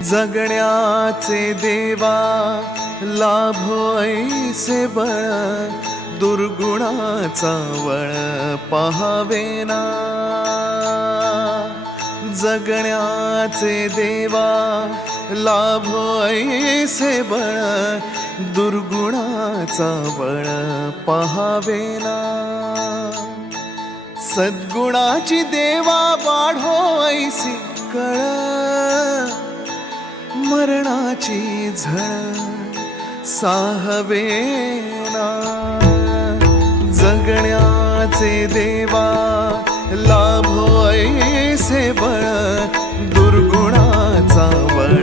जगण्याचे देवा लाभो ऐसे बळ, दुर्गुणाचा वळ पहावेना। जगण्याचे देवा लाभो ऐसे बळ, दुर्गुणाचा बळ पहावेना। सद्गुणाची देवा वाढो ऐसी कळ, मरणाची झळ साहवेना। जगण्याचे देवा लाभो ऐसे बळ, दुर्गुणाचा बळ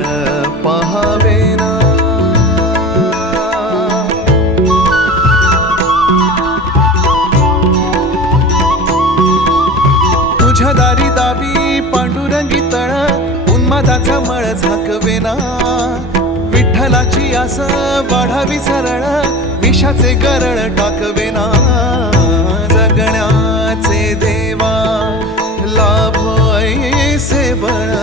पहावेना। तुझ्या दारी दावी पांडुरंगी तळ, उन्मादाचा मळ झाकवेना। विठ्ठलाची आस वाढावी सरळ, विषाचे गरळ टाकवेना। जगण्याचे देवा लाभो ऐसे बळ,